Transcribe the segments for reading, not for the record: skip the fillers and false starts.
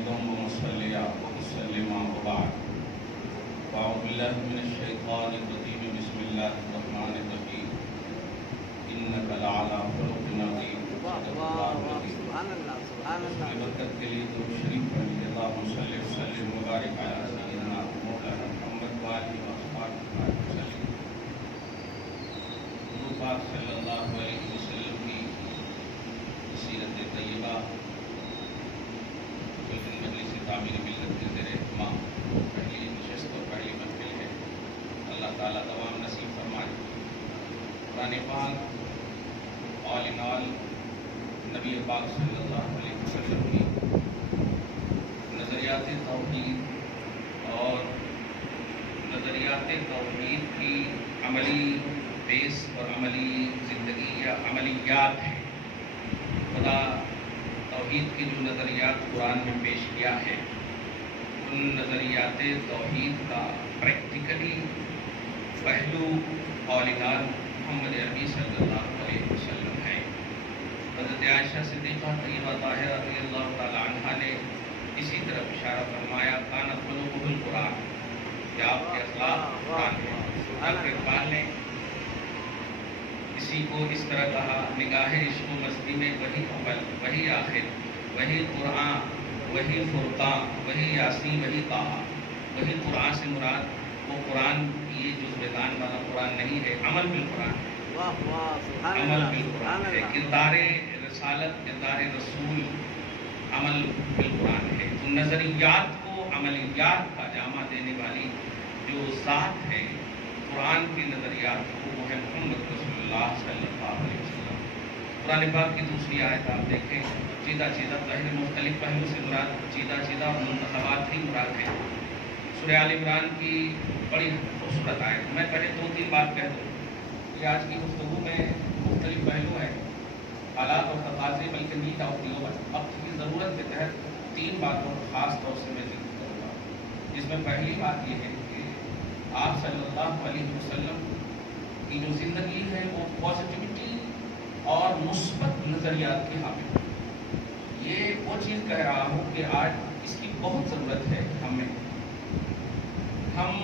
حامدا ومصليا ومسلما وبعد فأعوذ بالله من الشيطان الرجيم بسم الله الرحمن الرحيم إنك لعلى خلق عظيم سبحان اللہ سبحان اللہ. برکت کے لیے درود شریف پڑھیے. اللہم صلی وسلم وبارک علی سیدنا مولانا محمد وآلہ وصحبہ وسلم. حضور پاک صلی اللہ علیہ وسلم کی سیرت طیبہ مجلس تعمیر ملت کے زیر اہتمام پہلی نشست اور پہلی محفل ہے. اللہ تعالیٰ تمام نصیب فرمائے. قرآن پاک آل ان آل نبی پاک صلی اللہ علیہ وسلم کی نظریات توحید اور نظریات توحید کی عملی بیس اور عملی زندگی یا عملیات ہے. خدا توحید کی جو نظریات قرآن میں پیش کیا ہے ان نظریات توحید کا پریکٹیکلی پہلو اولیاء محمد عربی صلی اللہ علیہ وسلم ہے. حضرت عائشہ صدیقہ طیبہ طاہرہ رضی اللہ تعالی عنہا نے اسی طرف اشارہ فرمایا کان خلقہ القرآن کہ آپ کے اخلاق قرآن ہے. حضرت اقبال نے اسی کو اس طرح کہا نگاہ عشق و مستی میں وہی اول وہی آخر وہی قرآن وہی فرقان وہی یاسین وہی طٰہٰ. وہی قرآن سے مراد وہ قرآن یہ جزویدان والا قرآن نہیں ہے، عمل بالقرآن ہے. عمل بالقرآن ہے. کردار رسالت کردار رسول عمل بالقرآن ہے. تو نظریات کو عملیات کا جامع دینے والی جو ذات ہے قرآن کی نظریات کو وہ ہے محمد رسول اللہ صلی اللہ علیہ وسلم. قرآن پاک کی دوسری آیت آپ دیکھیں چیدہ چیدہ ظاہر مختلف پہلو سے مراد چیدہ چیدہ منتخبات ہی مراد ہے. سورہ آل عمران کی بڑی خوبصورت آیت. میں پہلے دو تین بات کہہ دوں کہ آج کی گفتگو میں مختلف پہلو ہیں حالات اور تقاضے بلکہ نیٹ آف دی اوور. اب کی ضرورت کے تحت تین باتوں خاص طور سے میں ذکر کروں گا. جس میں پہلی بات یہ ہے کہ آپ صلی اللہ علیہ وسلم کی جو زندگی ہے وہ پازیٹیوٹی اور مثبت نظریات کے حامل ہے. یہ وہ چیز کہہ رہا ہوں کہ آج اس کی بہت ضرورت ہے ہمیں. ہم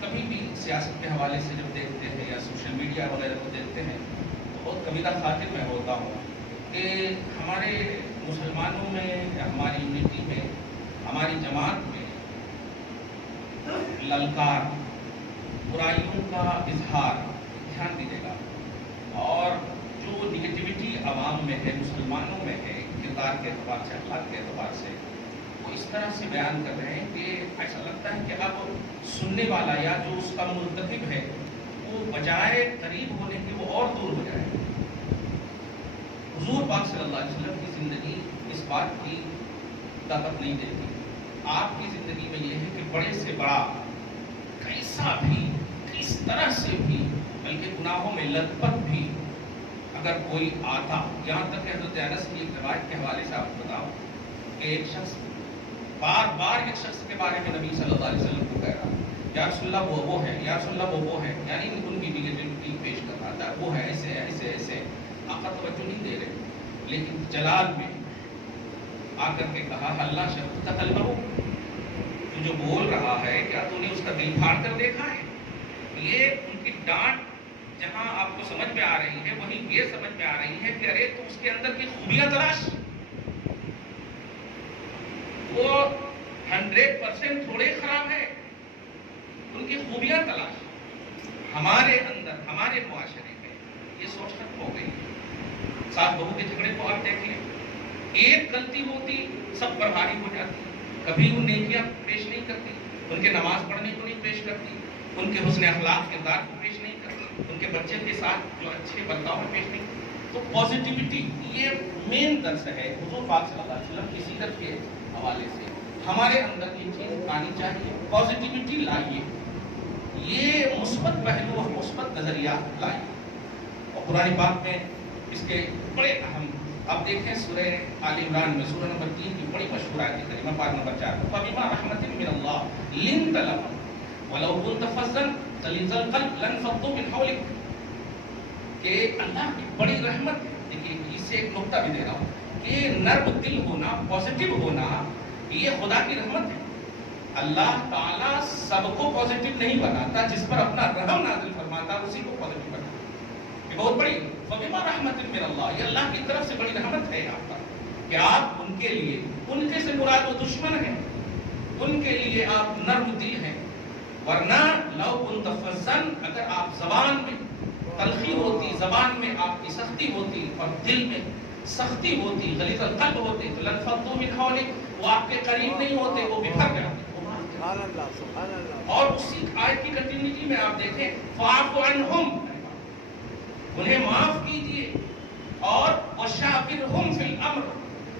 کبھی بھی سیاست کے حوالے سے جب دیکھتے ہیں یا سوشل میڈیا وغیرہ کو دیکھتے ہیں تو بہت کبیرہ خاطر میں ہوتا ہوں کہ ہمارے مسلمانوں میں یا ہماری یونٹی میں ہماری جماعت میں للکار برائیوں کا اظہار دھیان دیجیے گا اور جو نگیٹیوٹی عوام میں ہے مسلمانوں میں ہے کردار کے اعتبار سے اخلاق کے اعتبار سے وہ اس طرح سے بیان کر رہے ہیں کہ ایسا لگتا ہے کہ اب سننے والا یا جو اس کا مرتکب ہے وہ بجائے قریب ہونے کے وہ اور دور ہو جائے. حضور پاک صلی اللہ علیہ وسلم کی زندگی اس بات کی طاقت نہیں دیتی. آپ کی زندگی میں یہ ہے کہ بڑے سے بڑا کیسا بھی کس طرح سے بھی بلکہ گناہوں میں لت پت بھی اگر کوئی آتا یہاں تک کہ حضرت انس کی ایک روایت کے حوالے سے آپ کو بتاؤ کہ ایک شخص بار بار ایک شخص کے بارے میں نبی صلی اللہ علیہ وسلم کو کہہ رہا یا رسول اللہ وہ ہے یا رسول اللہ وہ ہے یعنی ان کی نگیٹیوٹی پیش کر رہا تھا وہ ہے ایسے ایسے ایسے. آقا توجہ نہیں دے رہے لیکن جلال میں آ کر کے کہا اللہ شرط قلبہ تو جو بول رہا ہے کیا تو نے اس کا دل پھاڑ کر دیکھا ہے. یہ ان کی ڈانٹ جہاں آپ کو سمجھ میں آ رہی ہے وہیں یہ سمجھ میں آ رہی ہے کہ ارے تو اس کے اندر کی خوبیاں تلاش. وہ 100% تھوڑے خراب ہے ان کی خوبیاں تلاش. ہمارے اندر ہمارے معاشرے میں یہ سوچ ختم ہو گئی. ساس بہو کے جھگڑے کو آپ دیکھ لیں ایک غلطی ہوتی سب پر بھاری ہو جاتی. کبھی وہ نیکیاں پیش نہیں کرتی ان کے نماز پڑھنے کو نہیں پیش کرتی ان کے حسن اخلاق کردار کو پیش نہیں کرتی ان کے بچے کے ساتھ جو اچھے برتاؤ میں پیش نہیں کرتی. تو پازیٹیوٹی یہ مین درس ہے حضور پاک صلی اللہ علیہ وسلم کی سیرت کے حوالے سے. ہمارے اندر یہ چیز آنی چاہیے پازیٹیوٹی لائیے یہ مثبت پہلو اور مثبت نظریہ لائیے. اور قرآن پاک میں اس کے بڑے اہم آپ دیکھیں سورہ آل عمران میں سورہ نمبر 3 کی بڑی مشہور آیت کریمہ پارہ نمبر 4 فَبِمَا رَحْمَةٍ مِّنَ اللَّهِ لِنْتَ لَهُمْ وَلَوْ كُنْتَ فَظًّا غَلِيظَ الْقَلْبِ لَانفَضُّوا مِنْ حَوْلِكَ. کہ اللہ کی بڑی رحمت ہے. دیکھیے اس سے ایک نقطہ بھی دے رہا ہوں کہ نرم دل ہونا پازیٹیو ہونا یہ خدا کی رحمت ہے. اللہ تعالیٰ سب کو پازیٹیو نہیں بناتا، جس پر اپنا رحم نازل فرماتا اسی کو پازیٹیو بناتا. یہ بہت بڑی فبما رحمت من اللہ، یہ اللہ کی طرف سے بڑی رحمت ہے آپ پر کہ آپ ان کے لیے، ان کے سے مراد وہ دشمن ہیں، ان کے لیے آپ نرم دل ہیں. ورنہ لو کنت فظن، اگر آپ زبان میں تلخی ہوتی، زبان میں آپ کی سختی ہوتی اور دل میں سختی ہوتی، غلیظ القلب ہوتے، تو لنفضوا من حولک، وہ آپ کے قریب نہیں ہوتے، وہ بکھر جاتے. سبحان اللہ سبحان اللہ. اور اسی آیت کی کنٹینیوٹی میں آپ دیکھیں فاعف عنہم، انہیں معاف کیجیے، اور وشاورہم فی الامر،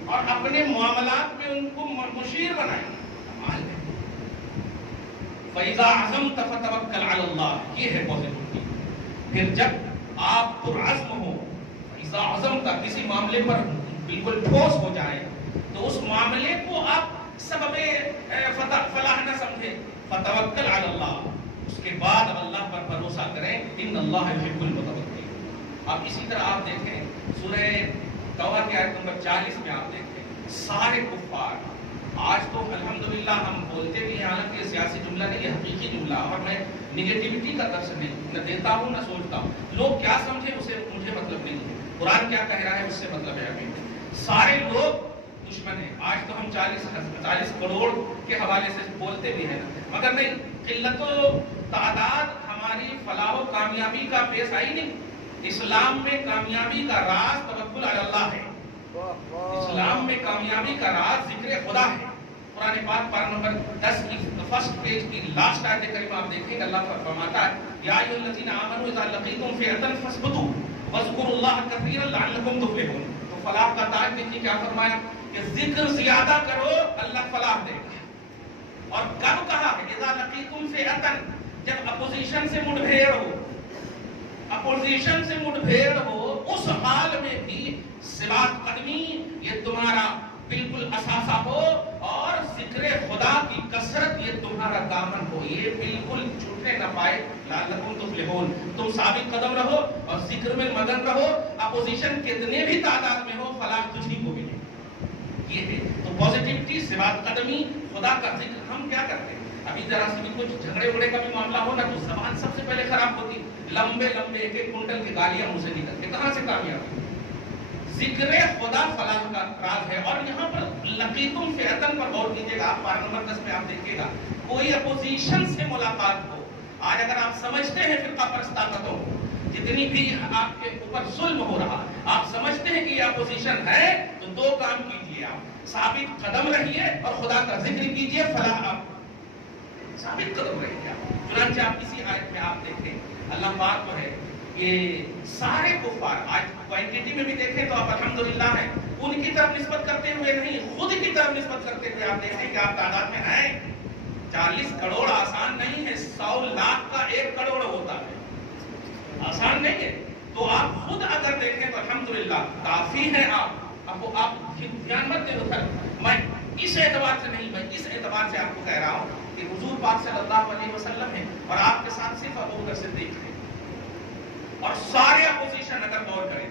اور اپنے معاملات میں ان کو مشیر بنائیں. فَإِذَا عَزَمْتَ فَتَوَكَّلْ عَلَى اللَّهِ، یہ ہے پازیٹیوٹی. پھر جب آپ پرعزم ہو، فَإِذَا عَزَمْتَ، کسی معاملے پر بالکل ٹھوس ہو جائے تو اس معاملے کو آپ سبب فلاح نہ سمجھے. فَتَوَكَّلْ عَلَى اللَّهِ، اس کے بعد اللہ پر بھروسہ کریں. إِنَّ اللَّهَ يُحِبُّ الْمُتَوَكِّلِينَ. اب اسی طرح آپ دیکھیں سورہ توبہ کی آیت نمبر 40 میں آپ دیکھیں سارے کفار. آج تو الحمدللہ ہم بولتے بھی ہیں، حالانکہ یہ سیاسی جملہ نہیں، یہ حقیقی جملہ، اور میں نگیٹیوٹی کا درس نہیں نہ دیتا ہوں نہ سوچتا ہوں. لوگ کیا سمجھے اسے مجھے مطلب نہیں ہے، قرآن کیا کہہ رہا ہے اس سے مطلب ہے. ابھی سارے لوگ دشمن ہیں. آج تو ہم 40 کروڑ کے حوالے سے بولتے بھی ہیں، مگر نہیں، قلت و تعداد ہماری فلاح و کامیابی کا پیش آئی نہیں. اسلام میں کامیابی کا راز توکل علی اللہ ہے. اسلام میں کامیابی کا راز ذکر خدا ہے. قرآن پاک پارہ نمبر 10 کی فرسٹ پیج کی لاسٹ آیت کریمہ آپ دیکھیں گے، اللہ فرماتا ہے یا ایھا الذین آمنوا اذا لقیتم فئۃ فاثبتوا واذکروا اللہ کثیرا لعلکم تفلحون. تو فلاح کا تعارف دیکھیے کیا فرمایا کہ ذکر زیادہ کرو اللہ فلاح دے گا. اور کب کہا ہے اذا لقیتم فئۃ، جب اپوزیشن سے مڈبھیڑ ہو، اپوزیشن سے مڈبھیڑ ہو، اس حال میں بھی ثبات قدمی یہ تمہارا بالکل اثاثہ ہو، اور ذکر خدا کی کثرت یہ تمہارا دامن ہو، یہ بالکل چھوٹنے نہ پائے. لعلکم تفلحون، تم ثابت قدم رہو اور ذکر میں مگن رہو. اپوزیشن کتنے بھی تعداد میں ہو، فلاح تجھی کو ملے. یہ ہے تو پازیٹیوٹی، ثبات قدمی، خدا کا ذکر. ہم کیا کرتے ہیں ابھی ذرا سے بھی کچھ جھگڑے وگڑے کا بھی معاملہ ہو نا تو زبان سب سے پہلے خراب ہوتی. لمبے لمبے ایک کنٹل کی گالیاں منہ سے نکلتے، کہاں سے کامیاب؟ ذکر خدا فلاح کا راز ہے. اور یہاں پر لقیتم فئۃ پر غور کیجیے گا، آپ پارہ نمبر 10 میں آپ دیکھیے گا کوئی اپوزیشن سے ملاقات ہو. آج اگر آپ سمجھتے ہیں فرقہ پرست طاقتوں جتنی بھی آپ کے اوپر ظلم ہو رہا، آپ سمجھتے ہیں کہ یہ اپوزیشن ہے، تو دو کام کیجیے، آپ ثابت قدم رہیے اور خدا کا ذکر کیجیے، فلاح آپ ثابت قدم رہیے. چنانچہ آپ اسی آیت میں آپ دیکھیں اللہ پاک جو ہے یہ سارے کفار، آج کوانٹٹی میں بھی دیکھیں تو آپ الحمدللہ ہیں، ان کی طرف نسبت کرتے ہوئے نہیں، خود کی طرف نسبت کرتے ہوئے آپ دیکھیں کہ آپ تعداد میں ہیں. 40 کروڑ آسان نہیں ہے، 100 لاکھ کا 1 کروڑ ہوتا ہے، آسان نہیں ہے. تو آپ خود اگر دیکھیں تو الحمدللہ کافی ہیں. آپ دھیان مت دیں ادھر، میں اس اعتبار سے نہیں، میں اس اعتبار سے آپ کو کہہ رہا ہوں کہ حضور پاک صلی اللہ علیہ وسلم ہے اور آپ کے ساتھ صرف ابو بکر صدیق ہے. اور سارے اپوزیشن اگر غور کریں،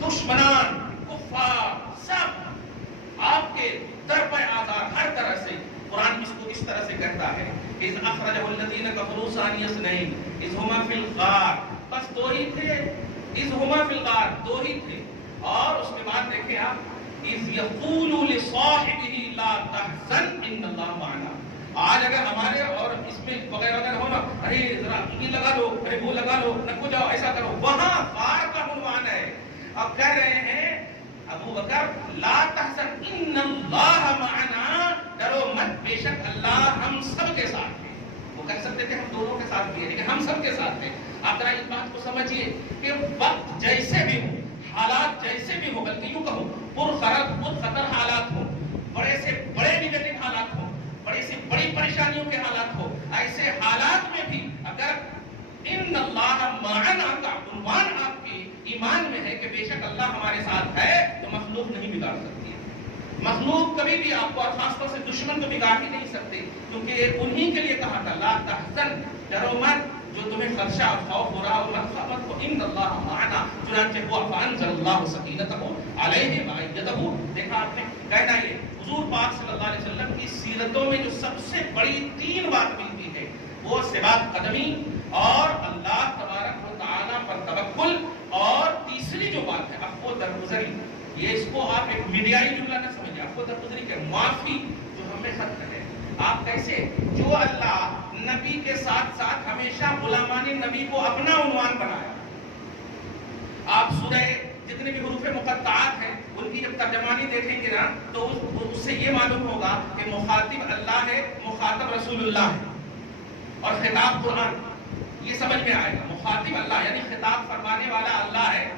دشمنان، کفار، سب آپ کے در پہ آزار ہر طرح سے. قرآن اس کو اس طرح سے کہتا ہے اذ اخرجہ الذین کفروا ثانی اثنین اذ ہما فی الغار، بس دو ہی تھے، اذ ہما فی الغار، دو ہی تھے. اور اس کے بعد دیکھیں آپ اذ یقول لصاحبہ لا تحزن ان اللہ معنا. آج اگر ہمارے اور اس میں وغیرہ وغیرہ ہونا، ارے ذرا یہ لگا لو، ارے وہ لگا لو، نہ کو جاؤ ایسا کرو، وہاں غار کا عنوان ہے. اب کہہ رہے ہیں ابو بکر لا تحزن ان اللہ معنا، ڈرو مت، بے شک اللہ ہم سب کے ساتھ ہیں. وہ کہہ سکتے تھے ہم دونوں کے ساتھ بھی ہیں، لیکن ہم سب کے ساتھ ہیں. آپ ذرا اس بات کو سمجھیے کہ وقت جیسے بھی ہو، حالات جیسے بھی ہو، بلکہ یوں کہوں پرخطر حالات ہو، بڑے سے بڑے نگیٹو حالات ہو، بڑی سے بڑی پریشانیوں کے حالات ہو، ایسے حالات میں بھی اگر ان اللہ معنا کا عنوان آپ کے ایمان میں ہے کہ بے شک اللہ ہمارے ساتھ ہے، تو مخلوق نہیں بگاڑ سکتی ہے. مخلوق کبھی بھی آپ کو، اور خاص طور سے دشمن کو بگاڑ ہی نہیں سکتے، کیونکہ انہی کے لیے کہا تھا لا تحزن، ڈرو مت، جو تمہیں خدشہ اور خوف ہو رہا ہو مت کو، ان اللہ معنا. چنانچہ وہ فانزل اللہ سکینتہ علیہ وایدہ. دیکھا آپ نے، کہنا یہ حضور پاک صلی اللہ علیہ وسلم کی سیرتوں میں جو سب سے بڑی 3 بات ملتی ہے وہ ثبات قدمی اور اللہ تبارک و تعالیٰ پر توکل، اور تیسری جو بات ہے عفو درگزری. یہ اس کو آپ ایک میڈیائی جملہ نہ سمجھیں. عفو درگزری کیا؟ معافی جو ہمیں خط ہے. آپ کیسے؟ جو اللہ نبی کے ساتھ ساتھ ہمیشہ غلامان نبی کو اپنا عنوان بنایا. آپ سورہ جتنے بھی حروف مقطعات ہیں ان کی جب ترجمانی دیکھیں گے نا تو اس سے یہ معلوم ہوگا کہ مخاطب اللہ ہے، مخاطب رسول اللہ ہے، اور خطاب قرآن. یہ سمجھ میں آئے گا. مخاطب اللہ یعنی خطاب فرمانے والا اللہ ہے،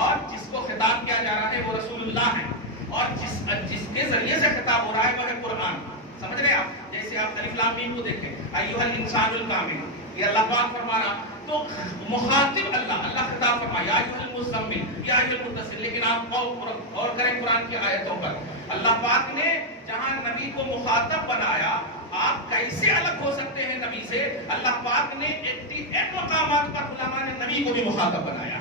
اور جس کو خطاب کیا جا رہا ہے وہ رسول اللہ ہے، اور جس کے ذریعے سے خطاب ہو رہا ہے وہ ہے قرآن. سمجھ رہے آپ؟ جیسے آپ الف لام میم کو دیکھیں، ایھا الانسان الکامل، یہ اللہ پاک فرما رہا، تو مخاطب اللہ خطاب فرما یا ایھا المزمل یا ایھا المدثر. لیکن آپ اور کریں قرآن کی آیتوں پر، اللہ پاک نے جہاں نبی کو مخاطب بنایا، آپ کیسے الگ ہو سکتے ہیں نبی سے؟ اللہ پاک نے 88 مقامات پر علماء نے نبی کو بھی مخاطب بنایا.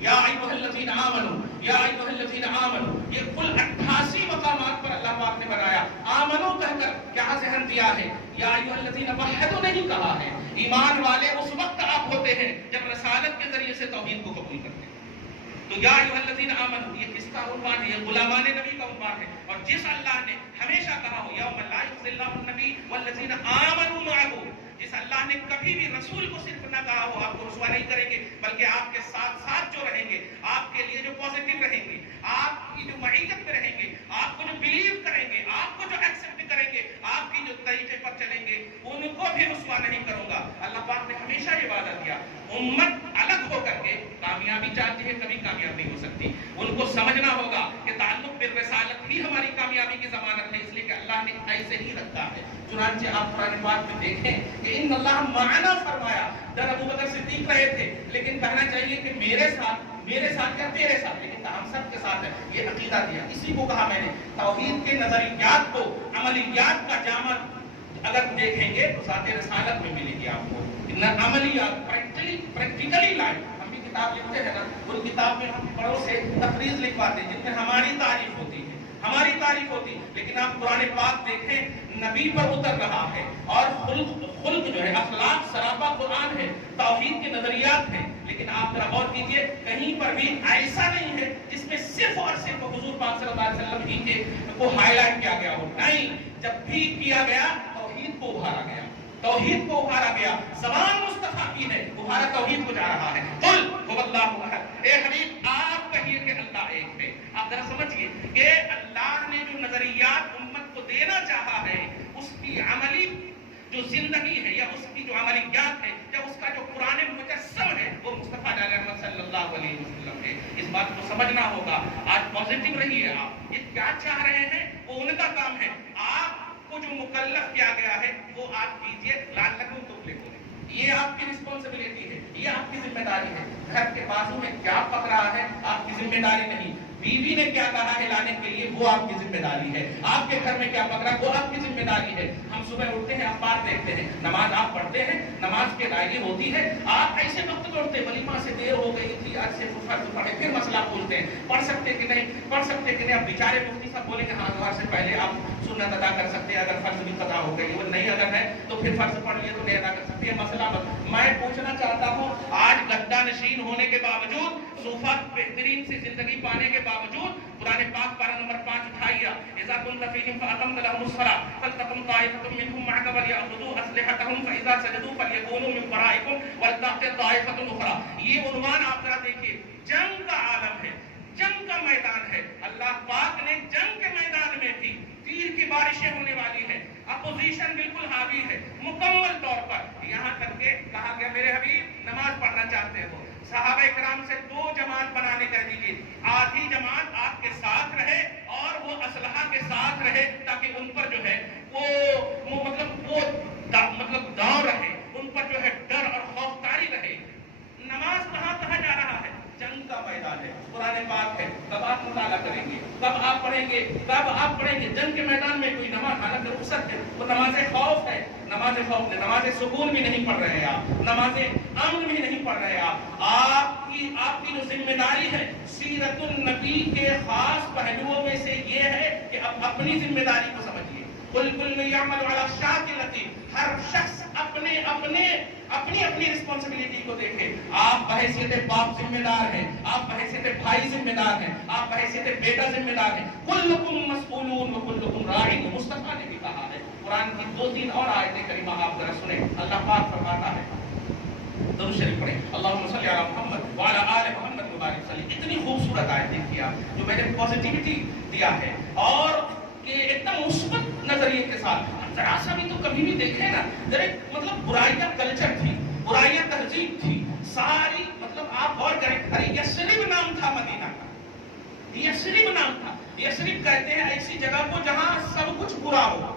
یا ایھا الذین آمنوا، یا ایھا الذین آمنوا، یہ کل 88 مقامات پر اللہ پاک نے بنایا. آمنو کہہ کر کیا ذہن دیا ہے؟ یا ایھا الذین وحدوا نہیں کہا ہے. ایمان والے اس وقت آپ ہوتے ہیں جب رسالت کے ذریعے سے توحید کو قبول کرتے ہیں. تو یا ایھا الذین آمنوا یہ کس کا عنوان ہے؟ یہ غلامان نبی کا عنوان ہے. اور جس اللہ نے ہمیشہ کہا ہو یوم لا یخزی اللہ النبی والذین آمنوا معہ، جس اللہ نے کبھی بھی رسول کو صرف نہ کہا ہو آپ کو رسوا نہیں کریں گے، بلکہ آپ کے ساتھ ساتھ جو رہیں گے، آپ کے لیے جو پازیٹیو رہیں گے، آپ کی جو معیت میں رہیں گے، آپ کو جو بلیو کریں گے، آپ کو جو ایکسپٹ کریں گے، آپ کی جو طریقے پر چلیں گے، ان کو بھی رسوا نہیں کروں گا. اللہ پاک نے ہمیشہ یہ وعدہ کیا. امت الگ ہو کر کے کامیابی چاہتی ہے، کبھی کامیاب نہیں ہو سکتی. ان کو سمجھنا ہوگا کہ تعلق بالرسالت ہی ہماری کامیابی کی ضمانت ہے، اس لیے کہ اللہ نے ایسے ہی رکھا ہے. چنانچہ آپ قرآن پاک میں دیکھیں کہ ان اللہ معنا فرمایا. در ابو بکر صدیق رہے تھے، لیکن کہنا چاہیے کہ میرے ساتھ یا تیرے ساتھ، لیکن ہم سب کے ساتھ ہے. یہ عقیدہ دیا. اسی کو کہا میں نے توحید کے نظریات کو عملیات کا جامع اگر دیکھیں گے تو ذات رسالت میں ملے گی آپ کو. عملیات پریکٹیکلی لائف. ہم بھی کتاب لکھتے ہیں نا، ان کتاب میں ہم بڑوں سے تقریر لکھواتے ہیں جن میں ہماری تعریف ہوتی ہے، لیکن آپ قرآن پاک دیکھیں نبی پر اتر رہا ہے، اور خلق جو ہے، اخلاق سراپا قرآن ہے، توحید کے نظریات ہیں. لیکن آپ ذرا غور کیجئے، کہیں پر بھی ایسا نہیں ہے جس میں صرف اور صرف حضور پاک صلی اللہ علیہ وسلم ہی کے کو ہائی لائٹ کیا گیا ہو. نہیں، جب بھی کیا گیا توحید کو ابھارا گیا. زبان مصطفیٰ کی ہے، ابھارا توحید کو جا رہا ہے. قل هو اللہ احد. اے حبیب آپ کہیے کہ اللہ ایک ہے. آپ ذرا سمجھیے کہ اللہ نے جو نظریات امت کو دینا چاہا ہے، اس کی عملی جو زندگی ہے، یا اس کی جو عملیات ہے، یا اس کا جو قرآن مجسم ہے، وہ مصطفیٰ احمد صلی اللہ علیہ وسلم ہے. اس بات کو سمجھنا ہوگا. آج پازیٹیو رہیے. آپ یہ کیا چاہ رہے ہیں وہ ان کا کام ہے. آپ کو جو مکلف کیا گیا ہے وہ آپ کیجئے. لعلکم تفلحون. یہ آپ کی رسپانسبلٹی ہے، یہ آپ کی ذمہ داری ہے. گھر کے بازو میں کیا پک رہا ہے آپ کی ذمہ داری نہیں. بیوی نے کیا کہا ہے لانے کے لیے وہ آپ کی ذمہ داری ہے. آپ کے گھر میں کیا پک رہا وہ آپ کی ذمہ داری ہے. ہم صبح اٹھتے ہیں، اخبار دیکھتے ہیں، نماز آپ پڑھتے ہیں، نماز کی ادائیگی ہوتی ہے. آپ ایسے وقت میں اٹھتے ہیں ولیمہ سے دیر ہو گئی تھی، آج سے فرض پڑھے، پھر مسئلہ پوچھتے ہیں پڑھ سکتے کہ نہیں. اب بیچارے مفتی صاحب بولیں گے ہاں ظہر سے پہلے آپ سنت ادا کر سکتے ہیں اگر فرض بھی قضا ہو گئی. وہ نہیں اگر ہے تو پھر فرض پڑھ لیے تو نہیں ادا کر سکتے. مسئلہ میں پوچھنا چاہتا ہوں، آج گدا نشین ہونے کے باوجود، صوفہ بہترین سے زندگی پانے کے باوجود، قرآن پاک پارہ نمبر 5 اٹھائیے. اذا كنت فيهم فاقمت لهم الصلاة فلتقم طائفة منهم معك وليأخذوا أسلحتهم فإذا سجدوا فليكونوا من ورائكم ولتأت طائفة أخرى. یہ عنوان آپ ذرا دیکھیے. جنگ کا عالم ہے، جنگ کا میدان ہے. اللہ پاک نے جنگ کے میدان میں بھی تیر کی بارشیں ہونے والی ہیں. اپوزیشن بالکل حاوی ہے مکمل طور پر. یہاں تک کہ کہا گیا میرے حبیب نماز پڑھنا چاہتے ہو، صحابہ کرام سے 2 جماعت بنانے کہہ دیجیے. آدھی جماعت آپ کے ساتھ رہے اور وہ اسلحہ کے ساتھ رہے، تاکہ ان پر جو ہے وہ مطلب داؤ رہے، ان پر جو ہے ڈر اور خوف طاری رہے. نماز کہاں کہا جا رہا ہے؟ جنگ کا میدان ہے، قرآن پاک ہے. کب آپ مطالعہ کریں گے، کب آپ پڑھیں گے جنگ کے میدان میں کوئی نماز، حالانکہ رخصت ہے، وہ نماز خوف ہے. نماز سکون بھی نہیں پڑھ رہے آپ، نماز امن بھی نہیں پڑھ رہے آپ. آپ آپ کی جو ذمہ داری ہے سیرت النبی کے خاص پہلوؤں میں سے یہ ہے کہ اب اپنی ذمہ داری کو سمجھیے. کل یعمل علی شاکلۃ، ہر شخص اپنی رسپانسبلٹی کو دیکھے. آپ بحیثیت باپ ذمہ دار ہیں، آپ بحیثیت بھائی ذمہ دار ہیں، آپ بحیثیت بیٹا ذمہ دار ہیں. کلکم مسئولون وکلکم راعٍ. مصطفیٰ نے بھی کہا ہے. قرآن کی 2-3 اور آیتیں کریمہ آپ ذرا سنیں. اللہ پاک فرماتا ہے، درود شریف پڑھیں، اللہم صلی علی محمد وعلی آل محمد مبارک صلی. اتنی خوبصورت آیتیں کیا جو میں نے پازیٹیوٹی دیا ہے اور کہ ایک دم مثبت نظریے کے ساتھ. ذرا سا بھی تو کبھی بھی دیکھیں نا، ذرا مطلب برائیاں کلچر تھی، برائیاں تہذیب تھی ساری. مطلب آپ غور کریں، ارے یثرب نام تھا مدینہ کا، یثرب نام تھا. یثرب کہتے ہیں ایسی جگہ کو جہاں سب کچھ برا ہو،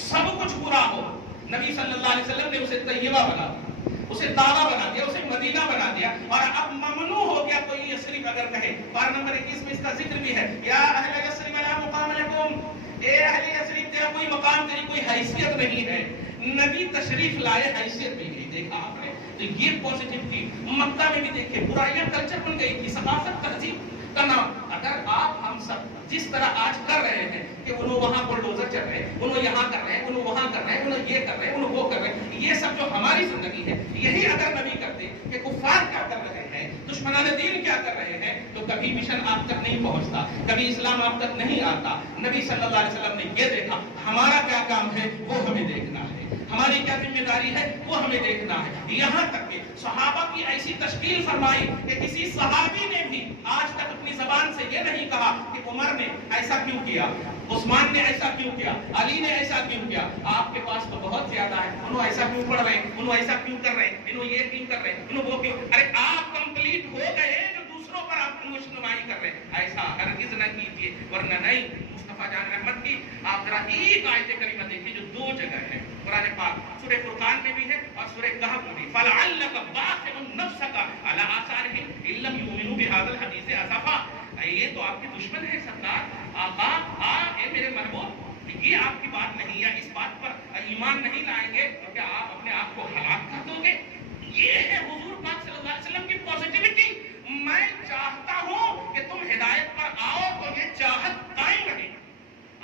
سب کچھ برا ہو. نبی صلی اللہ علیہ وسلم نے اسے طیبہ بنا دیا، اسے دعویٰ بنا دیا، اسے مدینہ بنا دیا. اور اب ممنوع ہو گیا کوئی یثرب اگر کہے. پارہ نمبر 21 میں اس کا ذکر بھی ہے، یا اہل یثرب لا مقام لکم. اے اہل یثرب تیرا کوئی مقام، تیری کوئی حیثیت نہیں ہے. نبی تشریف لائے، حیثیت بھی نہیں. دیکھا آپ نے تو یہ پازیٹیو تھی. مکہ میں بھی دیکھے برائیاں کلچر بن گئی تھی، ثقافت تہذیب کا نام. اگر آپ ہم سب جس طرح آج کر رہے ہیں کہ انہوں وہاں بلڈوزر چل رہے ہیں، انہوں یہاں کر رہے ہیں، انہوں وہاں کر رہے ہیں، انہوں یہ کر رہے ہیں، انہوں وہ کر رہے ہیں، یہ سب جو ہماری زندگی ہے یہی اگر نبی کرتے کہ کفار کیا کر رہے ہیں، دشمنان دین کیا کر رہے ہیں، تو کبھی مشن آپ تک نہیں پہنچتا، کبھی اسلام آپ تک نہیں آتا. نبی صلی اللہ علیہ وسلم نے یہ دیکھا ہمارا کیا کام ہے وہ ہمیں دیکھنا ہے، ہماری کیا ذمہ داری ہے وہ ہمیں دیکھنا ہے. یہاں تک کہ صحابہ کی ایسی تشکیل فرمائی کہ کسی صحابی نے بھی آج تک اپنی زبان سے یہ نہیں کہا کہ عمر نے ایسا کیوں کیا، عثمان نے ایسا کیوں کیا، علی نے ایسا کیوں کیا. آپ کے پاس تو بہت زیادہ ہے، انہوں ایسا کیوں پڑھ رہے ہیں، انہوں ایسا کیوں کر رہے ہیں، انہوں یہ کیوں کر رہے ہیں، انہوں وہ کیوں. ارے آپ کمپلیٹ ہو گئے جو دوسروں پر آپ نمائش کر رہے ہیں. ایسا ہرگز نہ کیجیے، ورنہ نہیں. مصطفیٰ جان رحمت کی آپ ذرا ایک آیت کریمہ دیکھیے جو 2 جگہ ہے قرآن پاک، سورہ فرقان میں بھی ہے اور سورہ کہف میں بھی. فَلَعَلَّكَ بَاخِعٌ نَفْسَكَ عَلَىٰ آثَارِهِمْ إِن لَّمْ يُؤْمِنُوا بِهَٰذَا الْحَدِيثِ أَسَفًا. یہ تو آپ کے دشمن ہے سردار، آقا اے میرے محبوب، یہ آپ کی بات نہیں ہے، اس بات پر ایمان نہیں لائیں گے تو کیا آپ اپنے آپ کو ہلاک کر دو گے؟ یہ ہے حضور پاک صلی اللہ علیہ وسلم کی پازیٹیوٹی. میں چاہتا ہوں کہ تم ہدایت پر آؤ تو یہ چاہت قائم رہے.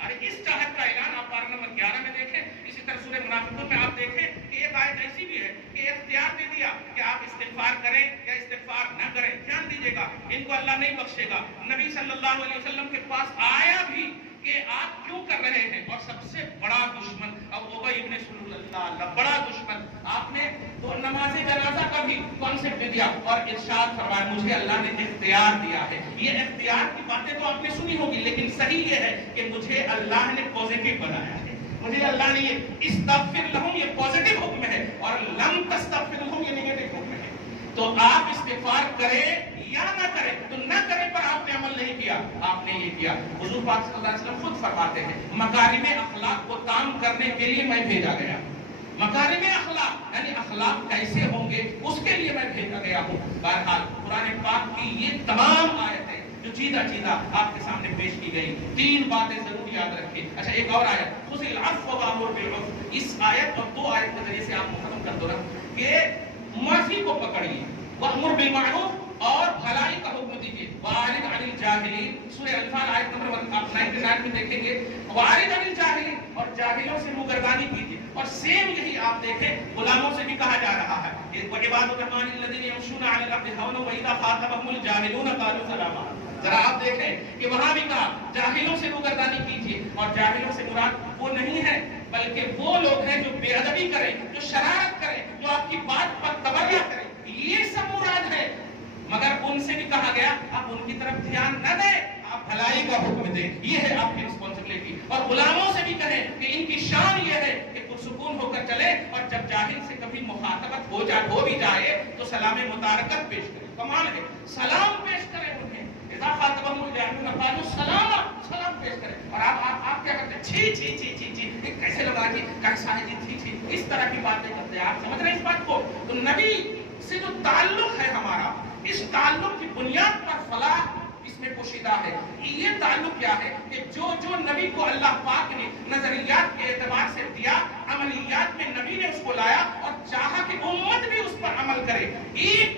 اور اس چاہت کا اعلان آپ پارہ نمبر 11 میں دیکھیں. اسی طرح سورہ منافقون میں آپ دیکھیں کہ ایک آیت ایسی بھی ہے کہ اختیار دے دیا کہ آپ استغفار کریں یا استغفار نہ کریں. دھیان دیجیے گا، ان کو اللہ نہیں بخشے گا. نبی صلی اللہ علیہ وسلم کے پاس آیا بھی کہ آپ کیوں کر رہے ہیں، اور سب سے بڑا دشمن ابو ابی ابن سلول اللہ، بڑا دشمن. آپ نے تو نماز جنازہ کا بھی کانسیپٹ دیا اور ارشاد فرمایا مجھے اللہ نے اختیار دیا ہے. یہ اختیار کی باتیں تو آپ نے سنی ہوگی، لیکن صحیح یہ ہے کہ مجھے اللہ نے پازیٹیو بنایا ہے. مجھے اللہ نے یہ استغفر لہم یہ پازیٹیو حکم ہے اور لم تستغفر لہم یہ نیگیٹو حکم ہے. تو آپ استغفار کریں یا نہ کریں، تو نہ کریں پر آپ نے عمل نہیں کیا، آپ نے یہ کیا. حضور پاک صلی اللہ علیہ وسلم خود فرماتے ہیں مکارم اخلاق کو تام کرنے کے لیے میں بھیجا گیا. مکارم اخلاق یعنی اخلاق کیسے ہوں گے اس کے لیے میں بھیجا گیا ہوں. بہرحال قرآن پاک کی یہ تمام آیتیں جو چیدہ آپ کے سامنے پیش کی گئی، 3 باتیں ضرور یاد رکھیں. اچھا ایک اور آیت خذ العفو وامر بالعرف، اس آیت اور 2 آیت کے ذریعے سے آپ ختم کر دو نا کہ معافی کو پکڑیے، وامر بالمعروف اور بھلائی کا حکم دیجیے. وَأَعْرِضْ عَنِ الْجَاهِلِينَ سورہ انفال آیت نمبر 99 میں دیکھیں گے. وَأَعْرِضْ عَنِ الْجَاهِلِينَ اور جاہلوں سے روگردانی کیجیے. اور سیم یہی آپ دیکھیں غلاموں سے بھی کہا جا رہا ہے. وَعِبَادُ الرَّحْمَٰنِ الَّذِينَ يَمْشُونَ عَلَى الْأَرْضِ هَوْنًا وَإِذَا خَاطَبَهُمُ الْجَاهِلُونَ قَالُوا سَلَامًا. ذرا آپ دیکھیں کہ وہاں بھی کہا جاہلوں سے روگردانی کیجیے. اور جاہلوں سے مراد وہ نہیں ہے بلکہ وہ لوگ ہیں جو بے ادبی کریں، جو شرارت کریں، جو آپ کی بات پر تبرہ کریں، یہ سب مراد ہے. مگر ان سے بھی کہا گیا آپ ان کی طرف دھیان نہ دیں، آپ بھلائی کا حکم دیں. یہ ہے آپ کی رسپانسبلٹی. اور غلاموں سے بھی کہیں کہ ان کی شان یہ ہے کہ پرسکون ہو کر چلے اور جب جاہل سے کبھی مخاطبت ہو بھی جائے تو سلام متارکت پیش کریں. کمال ہے، سلام پیش کریں انہیں. اذا خاطبهم الجاهلون قالوا سلاما، سلام پیش کریں. اور آپ کیا کرتے ہیں؟ چھی چھی چھی چھی چھی، کیسے لگا جی، کیسا ہے جی، چھی چھی، اس طرح کی باتیں کرتے ہیں. آپ سمجھ رہے ہیں اس بات کو؟ تو نبی سے جو تعلق ہے ہمارا، اس تعلق کی بنیاد پر فلاح اس میں پوشیدہ ہے. یہ تعلق کیا ہے کہ جو نبی کو اللہ پاک نے نظریات کے اعتبار سے دیا، عملیات میں نبی نے اس کو لایا اور چاہا کہ امت بھی اس پر عمل کرے. ایک